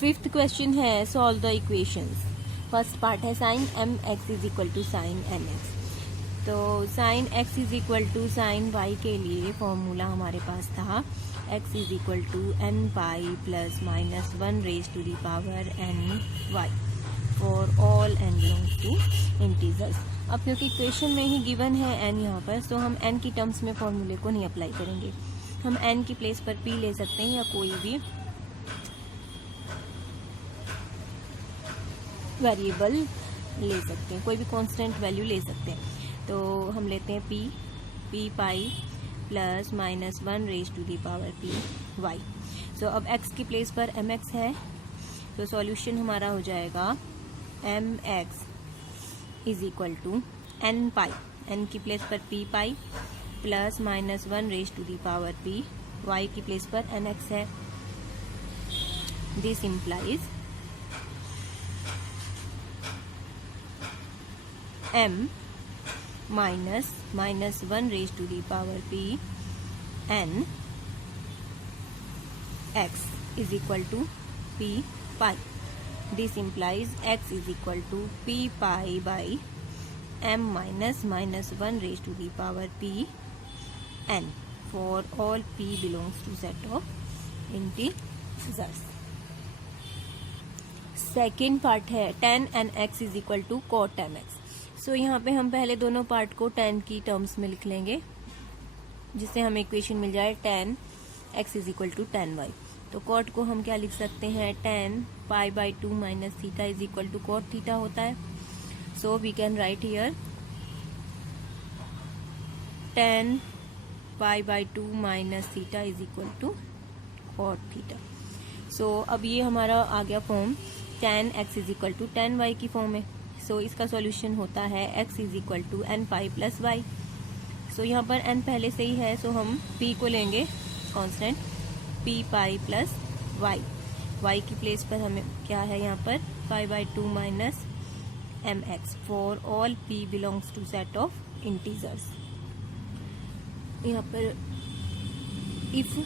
Fifth question है solve the equations. First part है sine m x is equal to sine n x. तो sine x is equal to sine y के लिए formula हमारे पास था x is equal to n pi plus minus one raise to the power n y for all n belongs to integers. अब क्योंकि equation में ही given है N यहाँ पर, तो हम एन की टर्म्स में फॉर्मूले को नहीं अप्लाई करेंगे। हम एन की प्लेस पर पी ले सकते हैं या कोई भी वेरिएबल ले सकते हैं, कोई भी कांस्टेंट वैल्यू ले सकते हैं। तो हम लेते हैं p pi plus minus one raise to the power p y. So अब एक्स की प्लेस पर एम एक्स है, तो सॉल्यूशन हमारा हो जाएगा m x is equal to n pi, n की प्लेस पर p pi plus minus one raise to the power p, y की प्लेस पर एन एक्स है। This implies m minus one raise to the power p n x is equal to p pi. This implies x is equal to p pi by m minus one raise to the power p n for all p belongs to set of integers. Second part है tan n x is equal to cot m x. सो यहाँ पे हम पहले दोनों part को tan की terms में लिख लेंगे, जिससे हमें इक्वेशन मिल जाए tan x is equal to tan y. तो cot को हम क्या लिख सकते हैं, tan pi by two minus theta is equal to cot theta होता है. So we can write here tan pi by two minus theta is equal to cot theta. So अब ये हमारा आ गया form tan x is equal to tan y की form है. So इसका सॉल्यूशन होता है x is equal to n pi plus y. So यहाँ पर n पहले से ही है, सो हम p को लेंगे constant p pi plus y. y की प्लेस पर हमें क्या है यहाँ पर pi by two minus m x for all p belongs to set of integers. यहाँ पर if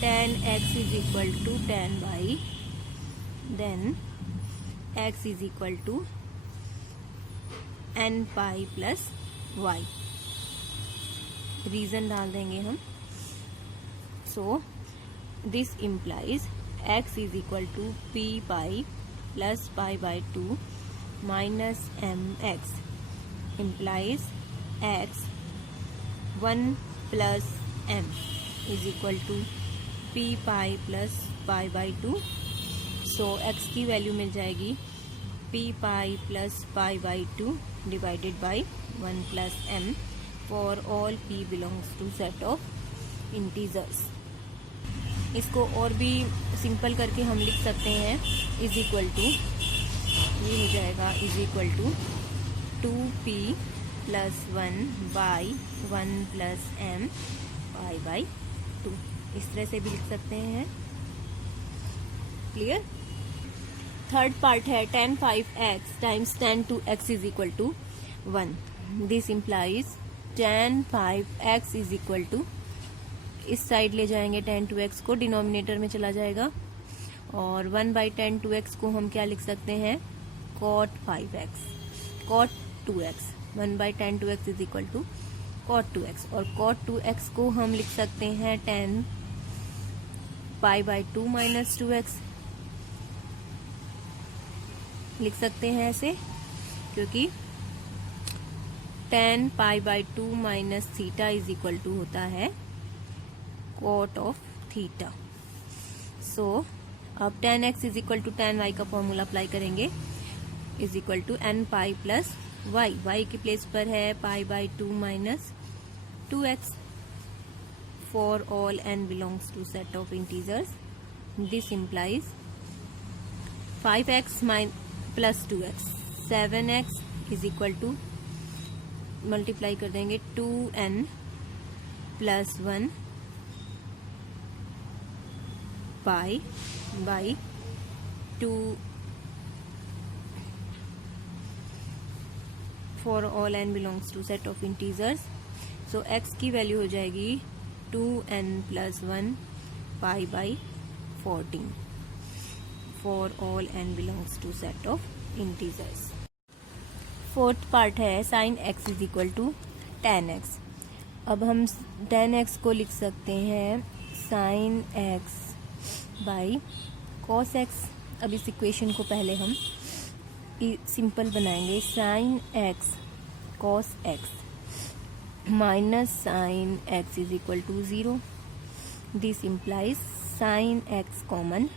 tan x is equal to tan y then x is equal to n pi plus y. Reason डाल देंगे हम. So this implies x is equal to p pi plus pi by two minus m x implies x one plus m is equal to p pi plus pi by two. So x की value मिल जाएगी p pi plus pi by two divided by one plus m for all p belongs to set of integers. इसको और भी simple करके हम लिख सकते हैं इज इक्वल टू, ये हो जाएगा is equal to two p plus one by one plus m pi by two. इस तरह से भी लिख सकते हैं. क्लियर. थर्ड पार्ट है tan 5x times tan 2x is equal to 1. This implies tan 5x is equal to, इस side ले जाएंगे tan 2x को, डिनोमिनेटर में चला जाएगा, और 1 बाई tan 2x को हम क्या लिख सकते हैं cot 5x cot 2x. 1 by tan 2x is equal to cot 2x, और cot 2x को हम लिख सकते हैं tan pi by two minus 2x लिख सकते हैं ऐसे, क्योंकि tan pi by two minus theta is equal to होता है cot ऑफ थीटा. सो अब tan x is equal to tan y का फॉर्मूला अप्लाई करेंगे is equal to n pi plus y. Y की प्लेस पर है pi by two minus two x for all n belongs to set of integers. This implies 5x plus 2x 7x is equal to, multiply कर देंगे 2n plus one pi by two for all n belongs to set of integers. So x की value हो जाएगी 2n plus one pi by 14. For all n belongs to set of integers. Fourth part है sine x is equal to tan x। अब हम tan x को लिख सकते हैं sine x by cos x। अब इस इक्वेशन को पहले हम सिंपल बनाएंगे, sine x cos x minus sine x is equal to 0। This implies sine x common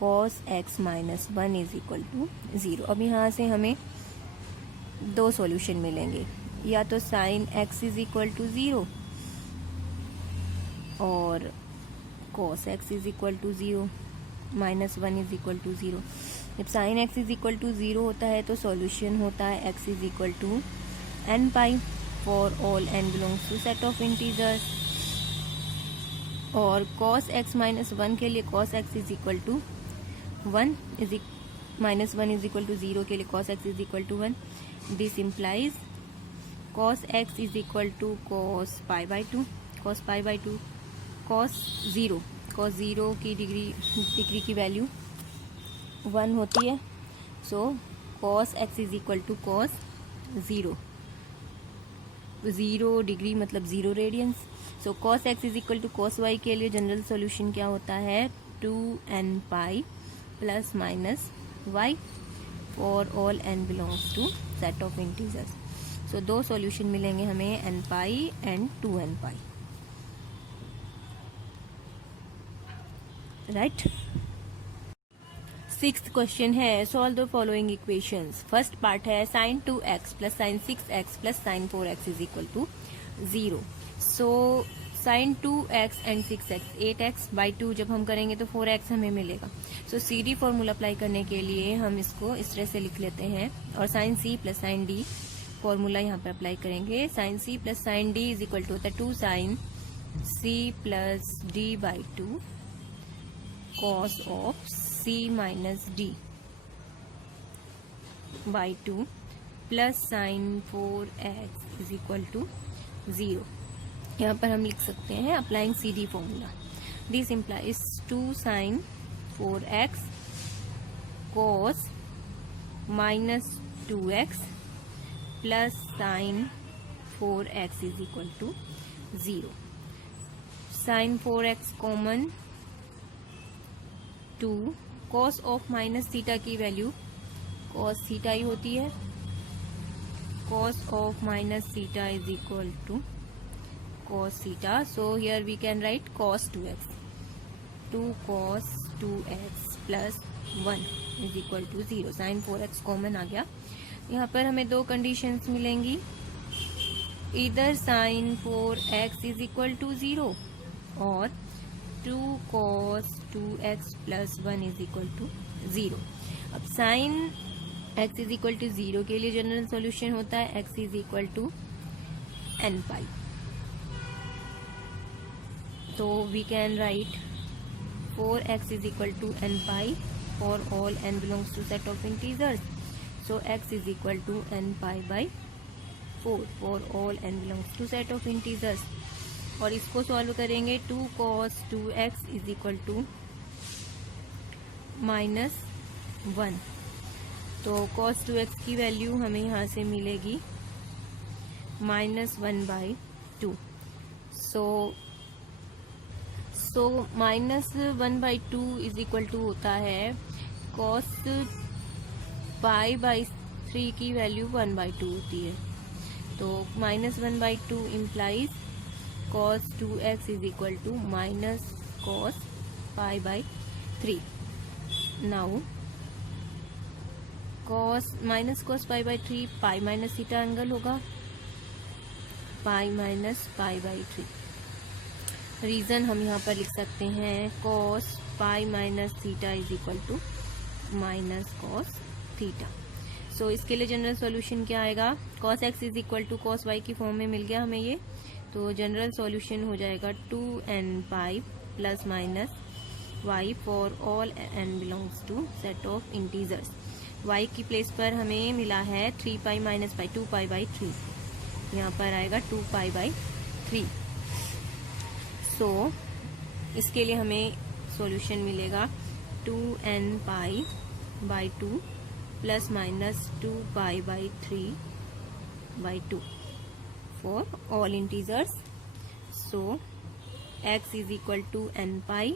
cos x minus 1 is equal to 0। अब यहाँ से हमें दो सॉल्यूशन मिलेंगे, या तो sine x is equal to 0 और cos x is equal to 0 minus 1 is equal to 0। जब sine x is equal to 0 होता है तो सॉल्यूशन होता है x is equal to n pi for all n belongs to set of integers. और cos x minus 1 के लिए cos x is equal to 1 minus 1 is equal to 0 के लिए cos x is equal to 1। This implies cos x is equal to cos pi by 2, cos pi by 2, cos 0 की degree की value 1 होती है। So cos x is equal to cos 0 degree मतलब 0 radians. So cos x is equal to cos y के लिए general solution क्या होता है 2n pi plus minus y for all n belongs to set of integers. So दो solution मिलेंगे हमें n pi and 2n pi, right. Sixth question है solve the following equations. First part है sine 2x plus sine 6x plus sine 4x is equal to 0। So sine 2x and 6x 8x by 2 जब हम करेंगे तो 4x हमें मिलेगा। सो CD formula apply करने के लिए हम इसको इस तरह से लिख लेते हैं, और sine C plus sine D formula यहाँ पर अप्लाई करेंगे। Sine C plus sine D is equal to होता है 2 sine C plus D by 2 cos of C minus D by 2 plus sine 4x is equal to 0। यहाँ पर हम लिख सकते हैं applying CD formula. This implies 2 sine 4x cos minus 2x plus sine 4x is equal to 0। Sine 4x common 2 cos of minus theta की value cos theta ही होती है। cos of minus theta is equal to cos theta. So here we can write cos 2x, 2 cos 2x plus 1 is equal to 0। Sine 4x common आ गया। यहाँ पर हमें दो कंडीशंस मिलेंगी, इधर sign 4x is equal to 0 और 2 cos 2x plus 1 is equal to 0। अब sine x is equal to 0 के लिए जनरल सॉल्यूशन होता है x is equal to n pi. तो we can write 4x is equal to n pi for all n belongs to set of integers. So x is equal to n pi by 4 for all n belongs to set of integers. और इसको solve करेंगे 2 cos 2x is equal to minus 1। तो cos 2x की value हमें यहाँ से मिलेगी minus 1 by 2। So minus 1 by 2 is equal to होता है cos पाई बाई 3 की वैल्यू 1 बाई 2 होती है। तो minus 1 by 2 implies cos 2x is equal to minus cos pi by 3. Now minus cos pi by 3 pi minus theta angle होगा pi minus pi by 3। Reason हम यहाँ पर लिख सकते हैं cos pi minus theta is equal to minus cos theta। सो इसके लिए general solution क्या आएगा, cos x is equal to cos y की फॉर्म में मिल गया हमें ये। तो जनरल सॉल्यूशन हो जाएगा 2n pi plus minus y for all n belongs to set of integers. y की प्लेस पर हमें मिला है 3 pi minus pi 2 pi by 3, यहाँ पर आएगा 2 पाई बाई 3। सो इसके लिए हमें सॉल्यूशन मिलेगा 2n/2 plus minus 2π/3/2 for all integers. So x is equal to n pi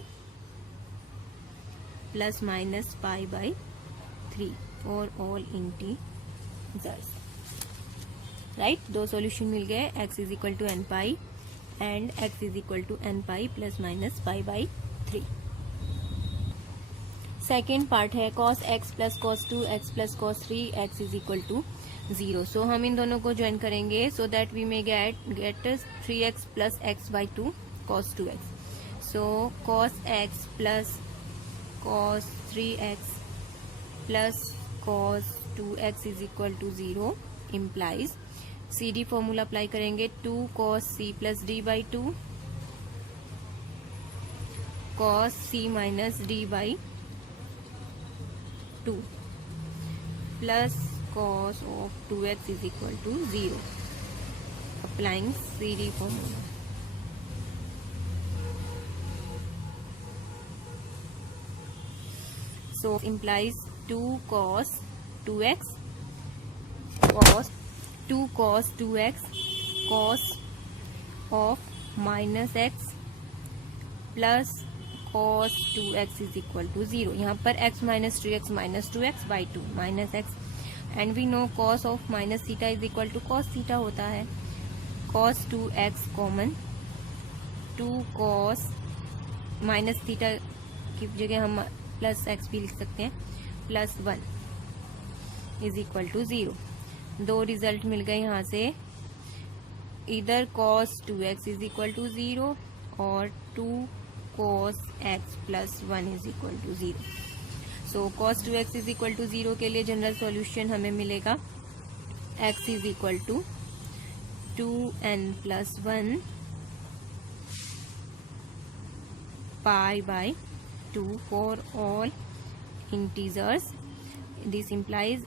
plus minus π/3 for all integers. Right, दो सॉल्यूशन मिल गए, x is equal to n pi and x is equal to n pi plus minus π/3. Second part है cos x plus cos 2 x plus cos 3 x is equal to 0. So हम इन दोनों को join करेंगे so that we may get 3x plus x/2 cos 2x. So cos x plus cos 3x plus cos 2x is equal to 0 implies CD formula apply करेंगे 2 cos C plus D/2 cos C minus D/2 plus cos of 2x is equal to 0. Applying CD formula. So implies 2 cos 2x cos 2 cos 2x cos of minus x plus cos 2x is equal to 0. यहाँ पर x minus 3x minus 2x/2 minus x and we know cos of minus theta is equal to cos theta होता है. cos 2x common 2 cos minus theta की जगह हम plus x भी लिख सकते हैं प्लस 1 इज इक्वल टू 0. दो रिजल्ट मिल गए यहाँ से, इधर cos 2x is equal to 0 और 2 cos x plus 1 is equal to 0. So cos 2x is equal to 0 के लिए जनरल सॉल्यूशन हमें मिलेगा x is equal to 2n plus 1 π/2 for all integers. This implies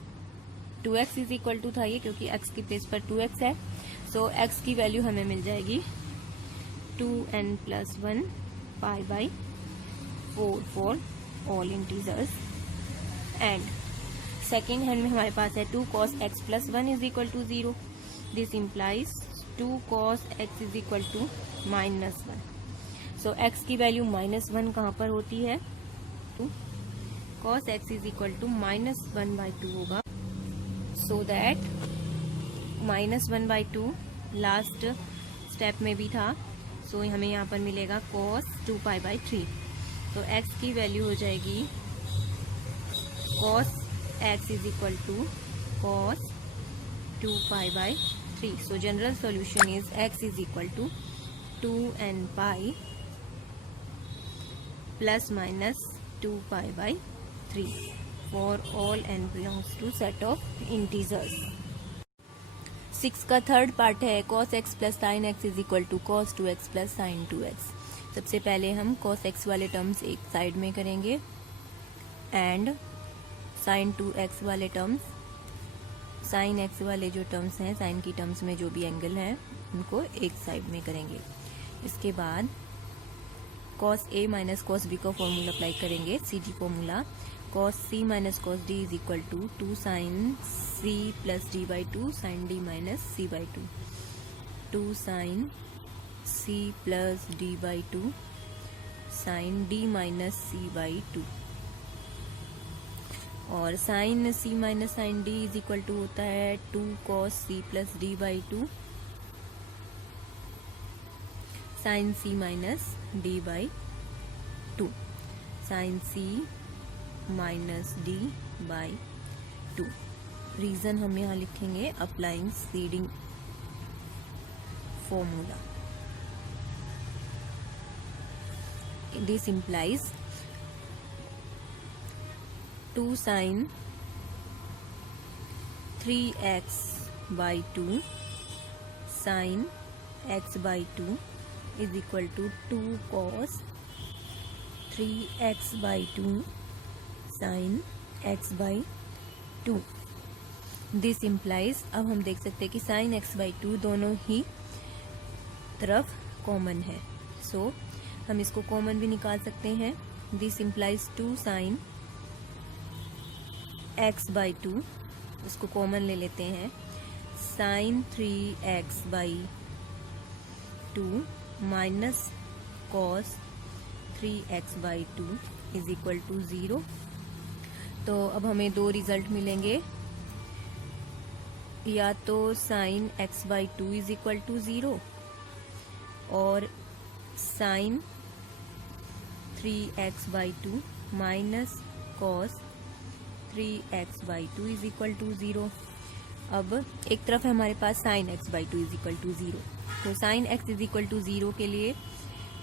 2x is equal to था ये क्योंकि x की place पर 2x है. सो x की वैल्यू हमें मिल जाएगी 2n plus 1 π/4 for all integers. And second hand में हमारे पास है 2 cos x plus 1 is equal to 0. This implies 2 cos x is equal to -1. So x की वैल्यू -1 कहाँ पर होती है? cos x is equal to -1/2 होगा. सो दैट -1/2 लास्ट स्टेप में भी था. सो हमें यहाँ पर मिलेगा cos 2π/3. तो x की वैल्यू हो जाएगी cos x is equal to cos 2π/3. So general solution is x is equal to 2n pi plus minus 2π/3 for all n belongs to set of integers. 6 का थर्ड पार्ट है cos x plus sin x is equal to cos 2x plus sin 2x. सबसे पहले हम cos x वाले terms एक side में करेंगे and sin 2x वाले टर्म्स, sin x वाले जो टर्म्स हैं, sin की टर्म्स में जो भी एंगल हैं उनको एक साइड में करेंगे. इसके बाद cos a minus cos b का फॉर्मूला अप्लाई करेंगे CD formula. cos c minus cos d is equal to 2 sin c plus d/2 sin d minus c/2. 2 sin c plus d/2 sin d minus c/2 और sin c minus sin d is equal to होता है 2 cos c plus d/2 sin c minus d/2 sin c minus d/2. Reason हम यहाँ लिखेंगे applying seeding formula. This implies 2 sin 3x/2 sin x/2 is equal to 2 cos 3x/2 sin x/2. This implies, अब हम देख सकते हैं कि sin x/2 दोनों ही तरफ कॉमन है. सो हम इसको कॉमन भी निकाल सकते हैं this implies 2 sine x by 2, इसको कॉमन ले लेते हैं, sine 3x by 2 minus cos 3x by 2 is equal to 0। तो अब हमें दो रिजल्ट मिलेंगे, या तो sine x by 2 is equal to 0 और sine 3x by 2 minus cos 3x by 2 is equal to 0। अब एक तरफ है हमारे पास sine x by 2 is equal to 0, तो sine x is equal to 0 के लिए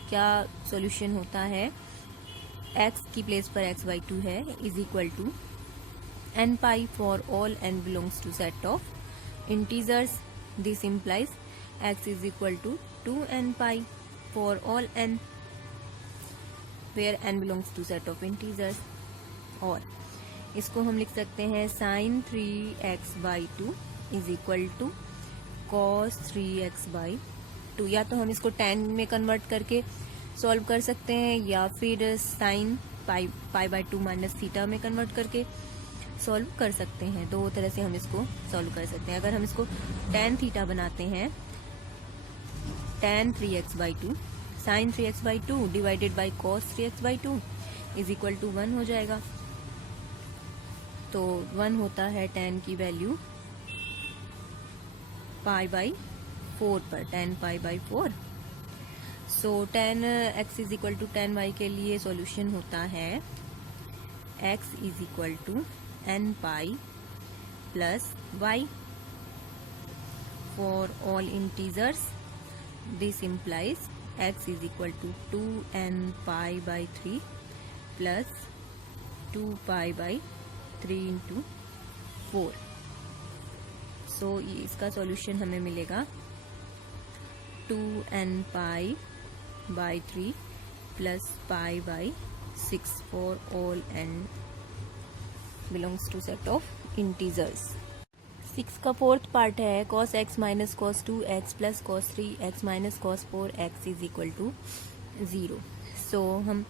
क्या सॉल्यूशन होता है, x की प्लेस पर x बाई 2 है, is equal to n pi for all n belongs to set of integers. This implies x is equal to 2n pi for all n where n belongs to set of integers. और इसको हम लिख सकते हैं sine 3x by 2 is equal to cos 3x by 2, या तो हम इसको tan में कन्वर्ट करके सॉल्व कर सकते हैं, या फिर sine pi by 2 minus theta में कन्वर्ट करके सॉल्व कर सकते हैं। दो तरह से हम इसको सॉल्व कर सकते हैं। अगर हम इसको tan थीटा बनाते हैं, tan 3x by 2 sine 3x by 2 divided by cos 3x by 2 is equal to 1 हो जाएगा। तो 1 होता है tan की वैल्यू पाई बाई 4 पर, tan pi by 4। So tan x is equal to tan y के लिए सॉल्यूशन होता है x is equal to n pi plus y for all integers. This implies x is equal to 2n pi by 3 plus 2 pi by 3 into 4। So इसका solution हमें मिलेगा 2n pi by 3 plus pi by 6 for all n belongs to set of integers. 6 का fourth part है cos x minus cos 2x plus cos 3x minus cos 4x is equal to 0। So हम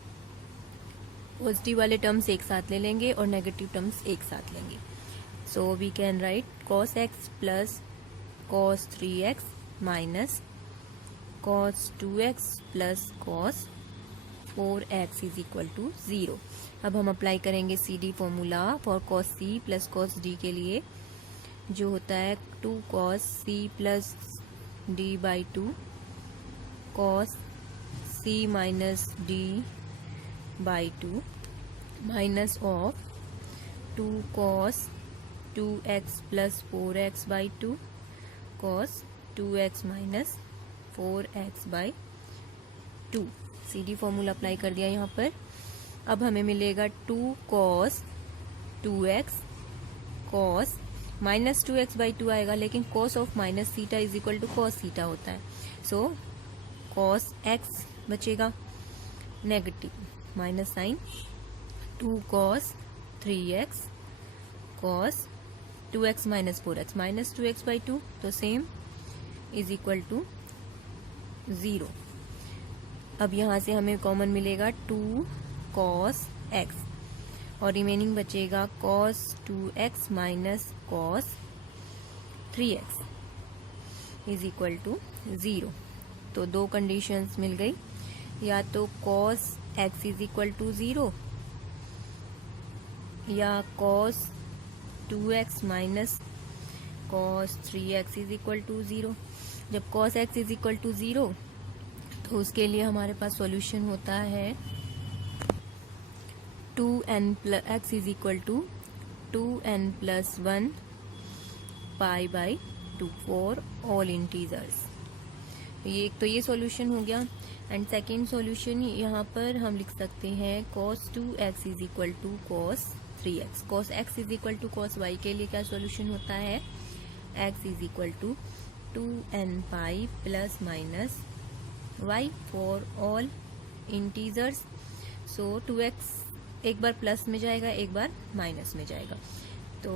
positive वाले terms एक साथ ले लेंगे और negative terms एक साथ लेंगे। So we can write cos x plus cos 3x minus cos 2x plus cos 4x is equal to 0। अब हम अप्लाई करेंगे CD formula for cos c plus cos d के लिए, जो होता है 2 cos c plus d by 2 cos c minus d by 2 minus of 2 cos 2x plus 4x by 2 cos 2x minus 4x by 2। CD formula apply कर दिया यहाँ पर। अब हमें मिलेगा 2 cos 2x cos minus 2x by 2 आएगा, लेकिन cos of minus theta is equal to cos theta होता है। सो cos x बचेगा negative minus sine 2 cos 3x cos 2x minus 4x minus 2x by 2, तो सेम इज इक्वल टू 0। अब यहाँ से हमें कॉमन मिलेगा 2 cos x और रिमेनिंग बचेगा cos 2x minus cos 3x is equal to 0। तो दो कंडीशंस मिल गई, या तो cos x is equal to 0 या cos 2x minus cos 3x is equal to 0। जब cos x is equal to 0 तो उसके लिए हमारे पास सॉल्यूशन होता है 2n plus x is equal to 2n plus 1 pi by 2 for all integers. ये solution हो गया। एंड सेकेंड सॉल्यूशन यहाँ पर हम लिख सकते हैं cos 2x is equal to cos 3x। cos x is equal to cos y के लिए क्या सॉल्यूशन होता है, x is equal to 2n pi plus minus y for all integers. So 2x एक बार प्लस में जाएगा, एक बार माइनस में जाएगा। तो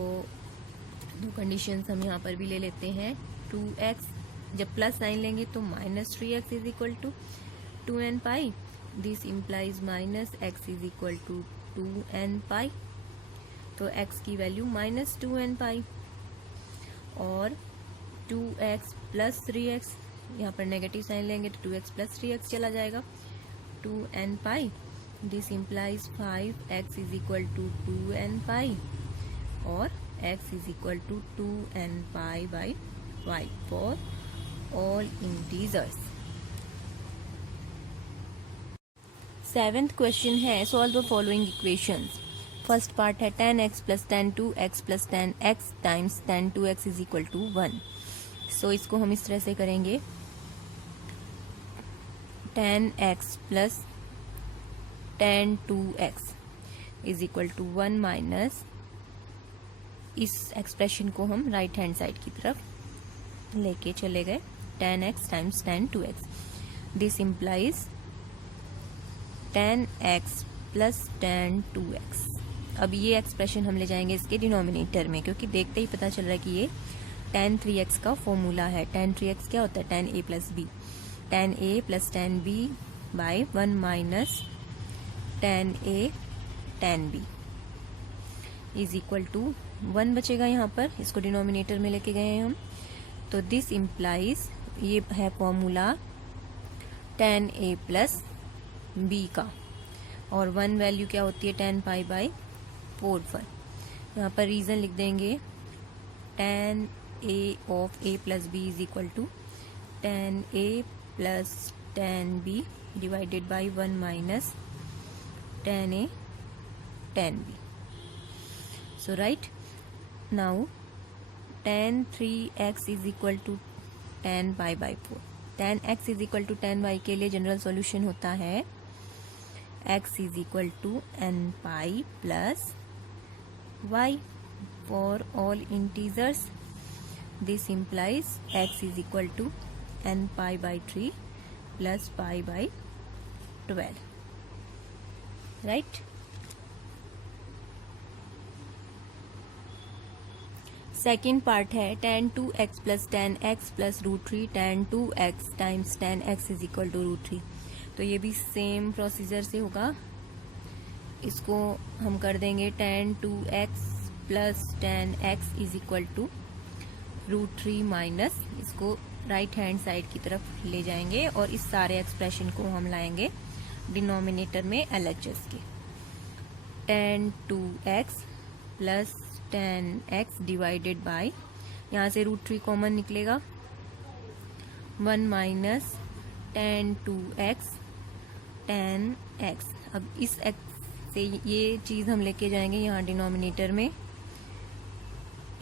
दो कंडीशंस हम यहाँ पर भी ले लेते हैं। 2x जब प्लस साइन लेंगे तो minus 3x is equal to 2n pi this implies minus x is equal to 2n pi, तो x की वैल्यू माइनस 2n पाई, और 2x प्लस 3x, यहाँ पर नेगेटिव साइन लेंगे तो 2x प्लस 3x चला जाएगा, 2n pi. This implies 5x is equal to 2n pi और x is equal to 2n pi by 5 for all integers. 7th question है solve the following equations. First part है tan x plus tan 2x plus tan x times tan 2x is equal to 1. So इसको हम इस तरह से करेंगे, tan x plus tan 2x is equal to 1 minus, इस expression को हम राइट हैंड साइड की तरफ लेके चले गए, tan x times tan 2x. This implies tan x plus tan 2x. अब ये एक्सप्रेशन हम ले जाएंगे इसके डिनोमिनेटर में, क्योंकि देखते ही पता चल रहा है कि ये tan 3x का फॉर्मूला है. tan 3x क्या होता है? tan a plus b, tan a plus tan b by 1 minus tan a tan b is equal to 1 बचेगा यहाँ पर, इसको डिनोमिनेटर में लेके गए हैं हम. तो दिस इम्प्लाइज, ये है formula tan a plus b का, और 1 वैल्यू क्या होती है? tan पाई बाई 4 पर. यहाँ पर रीजन लिख देंगे, tan a of a plus b is equal to tan a plus tan b divided by 1 minus tan a tan b. So write now tan 3x is equal to tan pi by 4. tan x is equal to tan y के लिए general solution होता है x is equal to n pi plus y for all integers. This implies x is equal to n pi by 3 plus pi by 12. Right? Second part है tan 2x plus tan x plus √3 tan 2x times tan x is equal to √3. तो ये भी same procedure से होगा. इसको हम कर देंगे tan 2x plus tan x is equal to √3 minus, इसको राइट हैंड साइड की तरफ ले जाएंगे और इस सारे एक्सप्रेशन को हम लाएंगे डिनोमिनेटर में LHS के. tan 2x plus tan x divided by, यहाँ से √3 कॉमन निकलेगा, 1 minus tan 2x tan x. अब इस x से ये चीज हम लेके जाएंगे यहाँ डिनोमिनेटर में,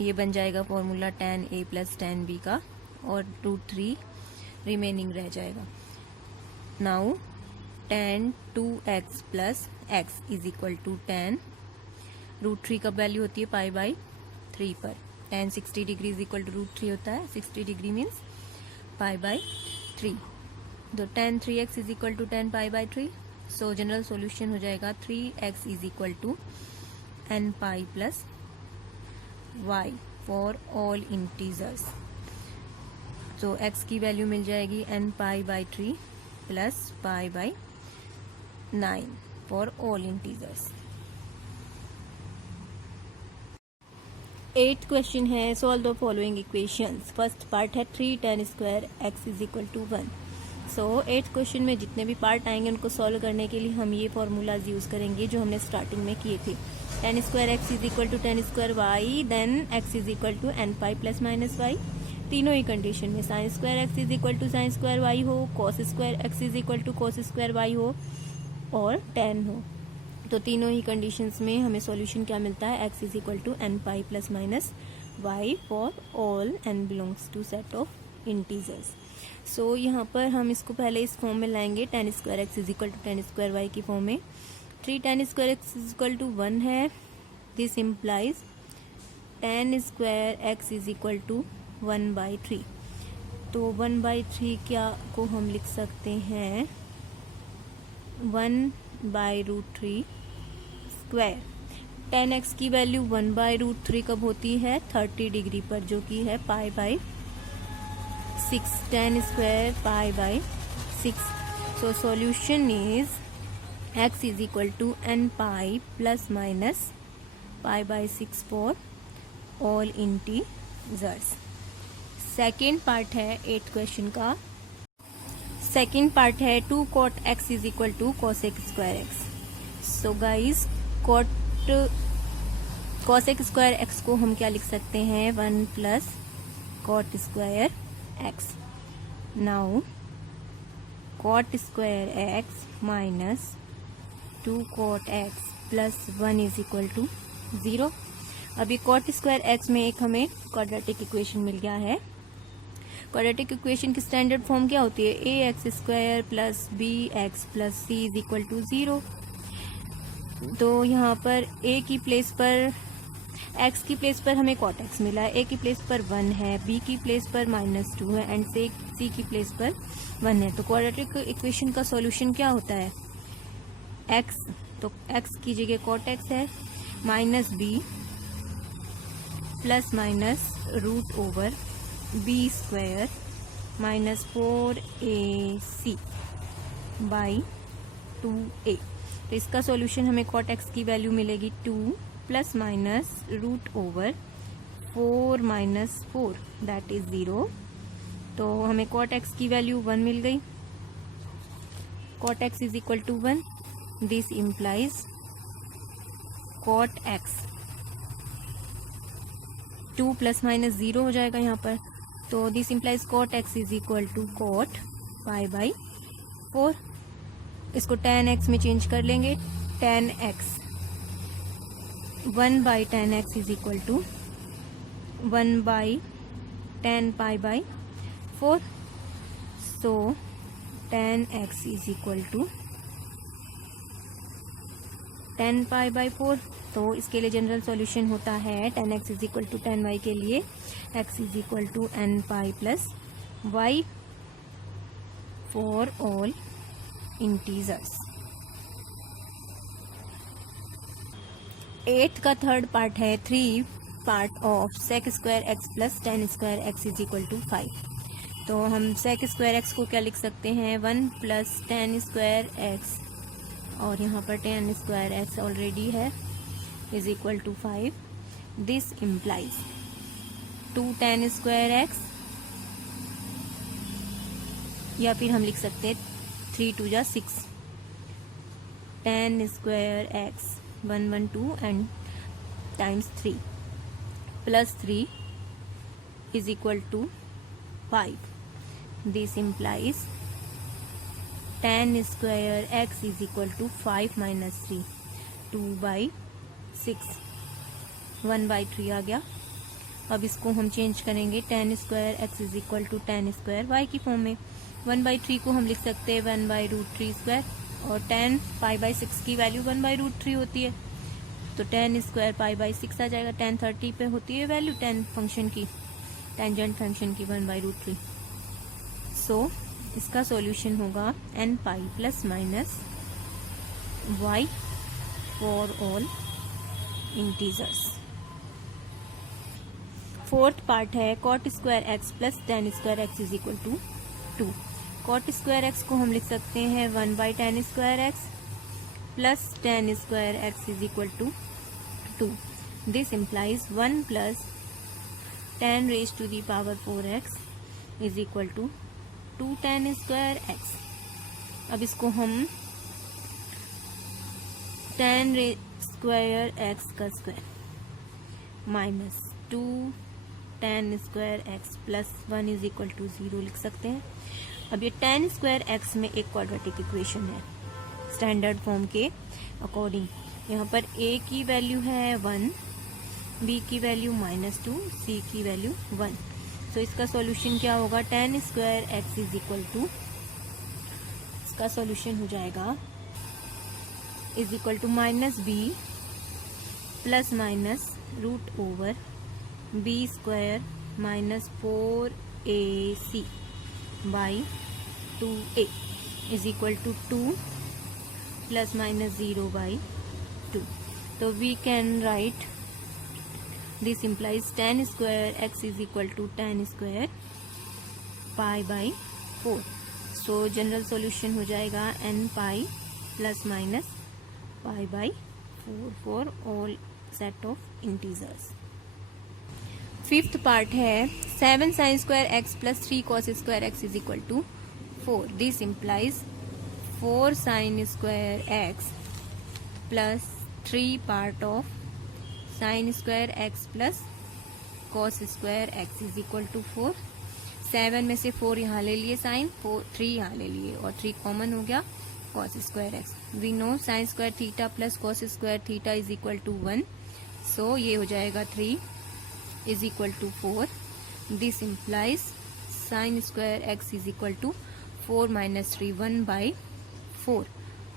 ये बन जाएगा formula tan a plus tan b का, और √3 रिमेनिंग रह जाएगा. Now tan 2x plus x is equal to tan √3 का वैल्यू होती है पाई बाई 3 पर. tan 60 degree is equal to √3 होता है, 60 डिग्री मीन्स पाई बाई 3. तो tan 3x is equal to tan pi by 3. So general solution हो जाएगा 3x is equal to n pi plus y for all integers. तो x की value मिल जाएगी n pi by 3 plus pi by 9 for all integers. 8th question है solve the following equations. First part है 3 tan square x is equal to 1. So 8th question में जितने भी part आएंगे उनको सॉल्व करने के लिए हम ये फॉर्मूलाज यूज करेंगे जो हमने स्टार्टिंग में किए थे. tan square x is equal to tan square y, then x is equal to n pi plus minus y. तीनों ही कंडीशन में sine square x is equal to sine square y हो, cos square x is equal to cos square y हो, और tan हो. तो तीनों ही conditions में हमें सॉल्यूशन क्या मिलता है? x is equal to n pi plus minus y for all n belongs to set of integers. So यहाँ पर हम इसको पहले इस फॉर्म में लाएंगे, tan square x is equal to tan square y की फॉर्म में. 3 tan square x is equal to 1 है. This implies tan square x is equal to 1 by 3. तो 1 बाई 3 क्या को हम लिख सकते हैं 1 बाई √3 स्क्वायर. tan x की वैल्यू 1 बाई √3 कब होती है? 30 डिग्री पर, जो कि है pi by 6. tan square pi by 6. So solution is x is equal to n pi plus minus pi by 6 for all integers. Second part है 8th question का. सेकेंड पार्ट है 2 cot x is equal to cosec square x. So guys, cosec square x को हम क्या लिख सकते हैं, 1 plus cot square x. Now cot square x minus 2 cot x plus 1 is equal to 0. अभी cot square x में एक हमें क्वाड्रेटिक इक्वेशन मिल गया है. क्वाड्रेटिक इक्वेशन की स्टैंडर्ड फॉर्म क्या होती है, a x square plus b x plus c is equal to 0. तो यहाँ पर a की प्लेस पर, x की प्लेस पर हमें cot x मिला है, a की प्लेस पर 1 है, b की प्लेस पर -2 है एंड c की प्लेस पर 1 है. तो क्वाड्रेटिक इक्वेशन का सॉल्यूशन क्या होता है, x, तो x की जगह cot x है, minus b plus minus root over b square minus 4ac by 2a. तो इसका सॉल्यूशन हमें cot x की वैल्यू मिलेगी 2 plus minus root over 4 minus 4 that is 0. तो हमें cot x की वैल्यू 1 मिल गई. cot x is equal to 1. This implies cot x 2 plus minus 0 हो जाएगा यहाँ पर. तो this implies cot x is equal to cot pi by 4. इसको tan x में चेंज कर लेंगे. tan x 1 by tan x is equal to 1 by tan pi by 4. So tan x is equal to tan pi by 4. तो इसके लिए general solution होता है tan x is equal to tan y के लिए x is equal to n pi plus y for all integers. 8th का third part है 3 part of sec square x plus tan square x is equal to 5. तो हम sec square x को क्या लिख सकते हैं, 1 प्लस tan स्क्वायर x, और यहाँ पर tan स्क्वायर x ऑलरेडी है, is equal to 5. This implies 2 tan square x, या फिर हम लिख सकते हैं 3 2 जा 6 tan square x 1 1 2 and times 3 plus 3 is equal to 5. This implies tan square x is equal to 5 minus 3 2 by 6 1 by 3 आ गया. अब इसको हम चेंज करेंगे tan square x is equal to tan square y की फॉर्म में. 1 by 3 को हम लिख सकते हैं 1 बाई रूट 3 स्क्वायर, और tan पाई बाई 6 की वैल्यू 1 बाई रूट 3 होती है. तो tan स्क्वायर पाई बाई 6 आ जाएगा. tan 30 पे होती है वैल्यू tan फंक्शन की, टेंजेंट फंक्शन की 1 बाई रूट 3. सो इसका सॉल्यूशन होगा n pi plus minus y for all integers. 4th part है cot square x plus tan square x is equal to 2. cot square x को हम लिख सकते हैं 1 by tan square x plus tan square x is equal to 2. This implies 1 plus tan raise to the power 4x is equal to 2 tan square x. अब इसको हम tan square x का square minus 2 tan square x plus 1 is equal to 0 लिख सकते हैं. अब ये tan square x में एक क्वाड्रेटिक इक्वेशन है स्टैंडर्ड फॉर्म के अकॉर्डिंग. यहाँ पर a की वैल्यू है 1, b की वैल्यू -2, c की वैल्यू 1. तो इसका सॉल्यूशन क्या होगा, tan square x is equal to, इसका सॉल्यूशन हो जाएगा is equal to -b plus minus root over b square minus 4ac by 2a is equal to 2 plus minus 0 by 2. तो we can write this implies tan square x is equal to tan square pi by 4. So general solution हो जाएगा n pi plus minus pi by 4 for all set of integers. Fifth part है 7 sine square x plus 3 cos square x is equal to 4। This implies 4 sine square x plus 3 part of sine square x plus cos square x is equal to 4। 7 में से 4 यहाँ ले लिए sign, 3 यहाँ ले लिए और 3 कॉमन हो गया cos square x. We know sine square theta plus cos square theta is equal to 1, so ये हो जाएगा 3 is equal to 4। This implies sine square x is equal to 4 minus 3 1/4।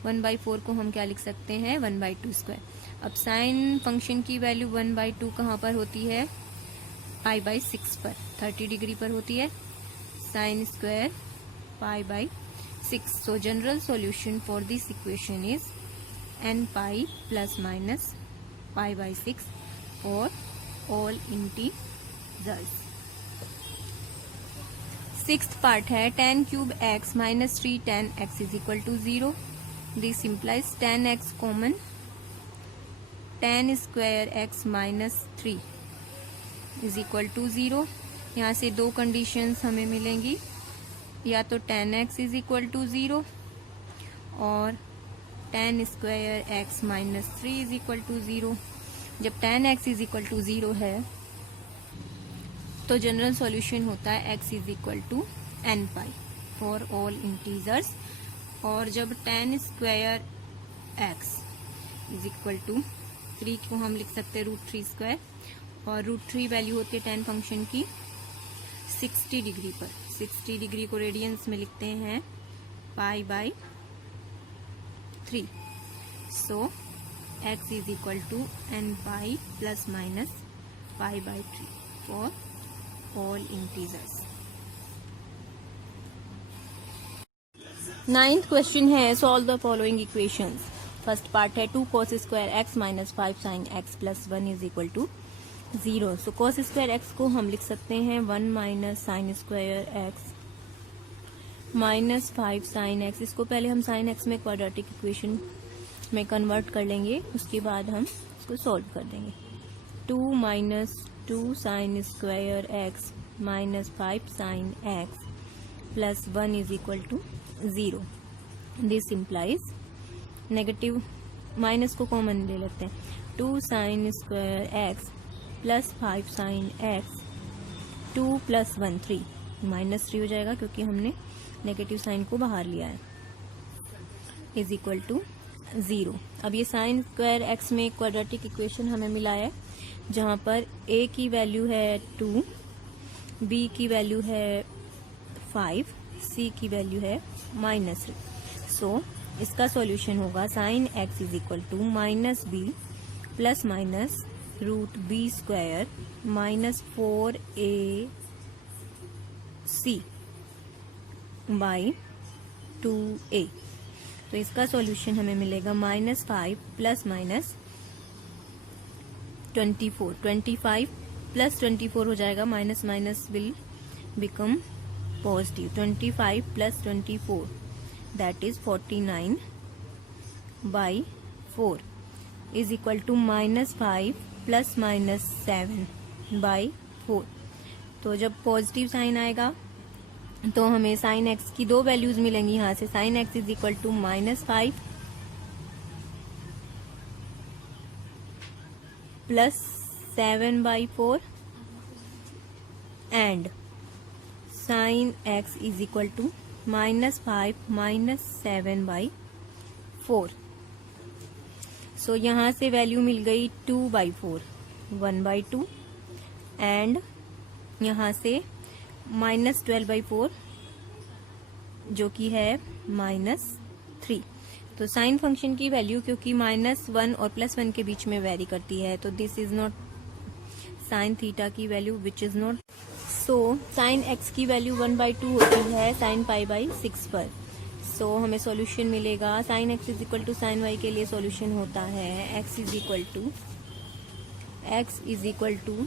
1/4 को हम क्या लिख सकते हैं 1/2 स्क्वायर। अब साइन फंक्शन की वैल्यू 1/2 कहाँ पर होती है π/6 पर, 30 डिग्री पर होती है sine square π/6। So general solution for this equation is n pi plus minus π/6 for all integers. Sixth part है tan cube x minus 3 tan x is equal to 0। This implies tan x common, tan square x minus 3 is equal to 0। यहाँ से दो conditions हमें मिलेंगी, या तो tan x is equal to 0 और tan square x minus 3 is equal to 0। जब tan x is equal to 0 है तो जनरल सॉल्यूशन होता है x is equal to n pi for all integers. और जब tan square x is equal to 3 को हम लिख सकते हैं √3 स्क्वायर, और √3 वैल्यू होती है tan फंक्शन की 60 डिग्री पर। 60 डिग्री को रेडियंस में लिखते हैं π/3। So x is equal to n pi plus minus π/3 for all integers. Ninth question है solve the following equations. First part है 2 cos square x minus 5 sin x plus 1 is equal to 0। So cos square x को हम लिख सकते हैं 1 minus sine square x minus 5 sin x। इसको पहले हम sin x में क्वाड्रेटिक इक्वेशन में कन्वर्ट कर लेंगे, उसके बाद हम इसको सॉल्व कर देंगे। 2 minus 2 sine square x minus 5 sin x plus 1 is equal to 0। This implies negative minus को कॉमन ले लेते हैं 2 sine square x plus 5 sin x 2 plus 1 3 minus 3 हो जाएगा क्योंकि हमने नेगेटिव साइन को बाहर लिया है इज इक्वल टू 0। अब ये साइन स्क्वायर x में क्वाड्रेटिक इक्वेशन हमें मिला है जहां पर a की वैल्यू है 2, b की वैल्यू है 5, c की वैल्यू है -3। सो इसका सॉल्यूशन होगा sine x is equal to minus b plus minus √b square minus 4ac by 2a। तो इसका सॉल्यूशन हमें मिलेगा -5 प्लस माइनस 24। 25 प्लस 24 हो जाएगा, minus minus will become positive. 25 plus 24 that is 49 by 4 is equal to -5 plus minus 7 by 4। तो जब positive sign आएगा तो हमें साइन एक्स की दो वैल्यूज मिलेंगी। यहाँ से sine x is equal to -5 plus 7/4 and sine x is equal to -5 minus 7/4। So यहाँ से वैल्यू मिल गई 2/4 1/2 एंड यहाँ से -12/4 जो कि है -3। तो साइन फंक्शन की वैल्यू क्योंकि -1 और +1 के बीच में वेरी करती है तो this is not sine theta की value which is not. So sine x की वैल्यू 1/2 होती है साइन π/6 पर। सो हमें सॉल्यूशन मिलेगा sine x is equal to sine y के लिए सॉल्यूशन होता है x is equal to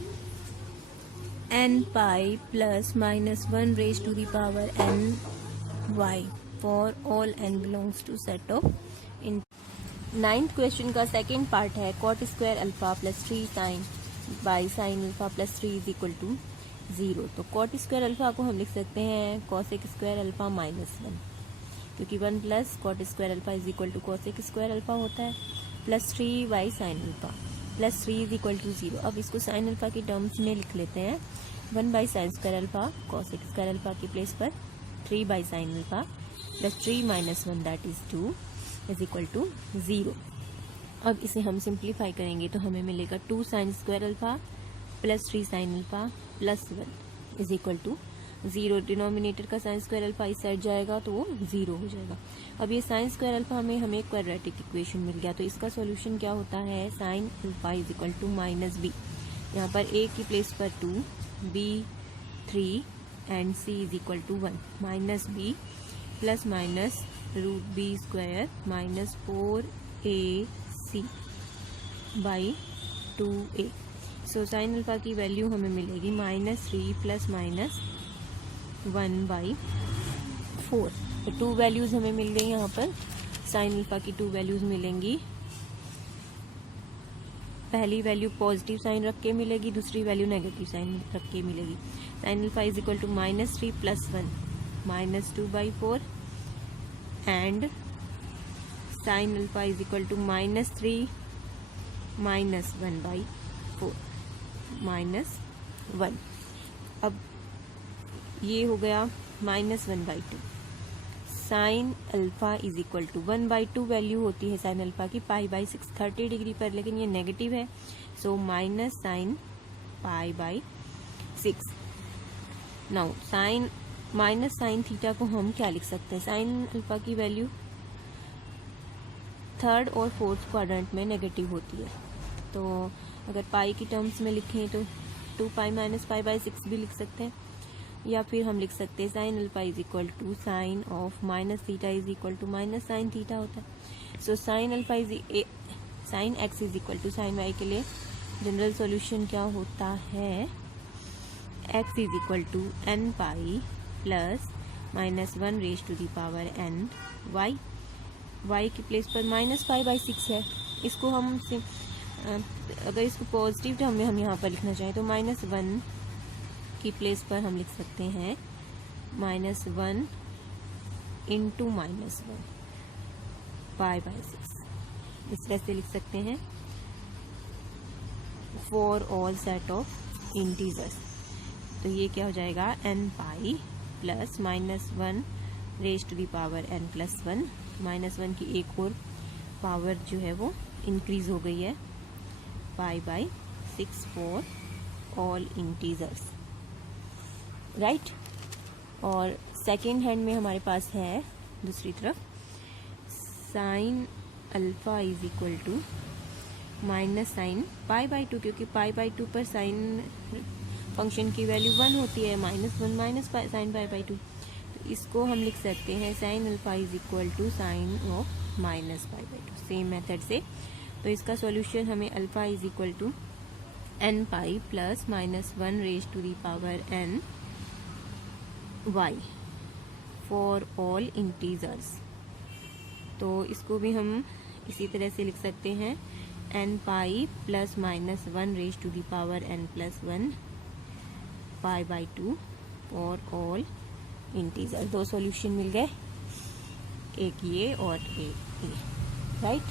n pi plus -1 raise to the power n y for all n belongs to set of in 9th question का second part है cot square alpha plus 3 sine by sine alpha plus 3 is equal to 0। तो cot square alpha को हम लिख सकते हैं cosec square alpha -1, क्योंकि 1 plus cot square alpha is equal to cosec square alpha होता है, plus 3 by sine alpha plus 3 is equal to 0। अब इसको साइन अल्फा की टर्म्स में लिख लेते हैं, 1 by sine square alpha cosec square alpha की प्लेस पर 3 by sine alpha plus 3 minus 1 that is 2 is equal to 0। अब इसे हम सिंप्लीफाई करेंगे तो हमें मिलेगा 2 sine square alpha plus 3 sine alpha plus 1 is equal to 0। Denominator का साइन स्क्वायर अल्फा इस साइड जाएगा तो वो 0 हो जाएगा। अब ये साइन स्क्वायर अल्फा हमें क्वाड्रेटिक इक्वेशन मिल गया, तो इसका सॉल्यूशन क्या होता है, sine alpha is equal to minus b, यहाँ पर a की प्लेस पर 2, b 3 and c is equal to 1, minus B plus minus root b square minus 4ac by 2a। So sine alpha की वैल्यू हमें मिलेगी -3 प्लस माइनस 1 बाई 4। तो 2 values हमें मिल गई यहाँ पर, साइन अल्फा की 2 वैल्यूज मिलेंगी। पहली वैल्यू पॉजिटिव साइन रख के मिलेगी, दूसरी वैल्यू नेगेटिव साइन रख के मिलेगी। Sine alpha is equal to -3 plus 1 -2 by 4 and sine alpha is equal to -3 minus 1 by 4 -1। अब ये हो गया -1 by 2। Sine alpha is equal to 1 by 2 value होती है साइन अल्फा की पाई बाई 6 30 डिग्री पर, लेकिन ये नेगेटिव है, so minus sine pi by 6। Now sine minus sine theta को हम क्या लिख सकते हैं, साइन अल्फा की वैल्यू थर्ड और फोर्थ क्वाड्रेंट में नेगेटिव होती है, तो अगर पाई की टर्म्स में लिखें तो 2 पाई माइनस पाई बाई 6 भी लिख सकते हैं, या फिर हम लिख सकते हैं sine alpha is equal to sine of minus theta is equal to minus sine theta होता है। So sine alpha is sine x is equal to sine y के लिए जनरल सॉल्यूशन क्या होता है, x is equal to n pi plus -1 raise to the power n y. Y की place पर -5/6 है, इसको हम अगर इसको पॉजिटिव टर्म में हम यहाँ पर लिखना चाहें तो -1 की प्लेस पर हम लिख सकते हैं -1 इंटू -1 5/6, इस तरह से लिख सकते हैं for all set of integers. तो ये क्या हो जाएगा, n pi plus -1 raise to the power n plus 1, -1 की एक और पावर जो है वो इंक्रीज हो गई है, π/6 फॉर ऑल इंटीजर्स, राइट। और सेकेंड हैंड में हमारे पास है दूसरी तरफ sine alpha is equal to minus sine π/2, क्योंकि π/2 पर साइन फंक्शन की वैल्यू 1 होती है, -1 माइनस साइन π/2, तो इसको हम लिख सकते हैं sine alpha is equal to sine of minus π/2 same method से। तो इसका सॉल्यूशन हमें alpha is equal to n pi plus -1 raise to the power n y for all integers. तो इसको भी हम इसी तरह से लिख सकते हैं n pi plus -1 raise to the power n plus 1 π/2 for all integer. 2 solution मिल गए, एक ये और एक ये, राइट।